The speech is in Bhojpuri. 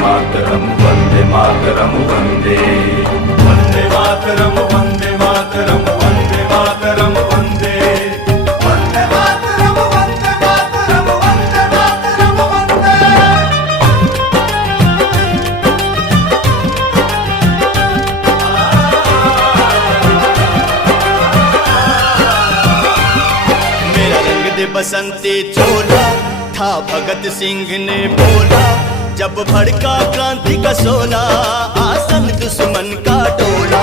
मातरम वंदे मातरम वंदे वंदे मातरम वंदे मातरम वंदे मातरम वंदे वंदे मातरम वंदे मातरम वंदे मातरम वंदे। मेरा रंग दे बसंती चोला था भगत सिंह ने बोला, जब भड़का क्रांति का सोला आसन दुश्मन का डोला।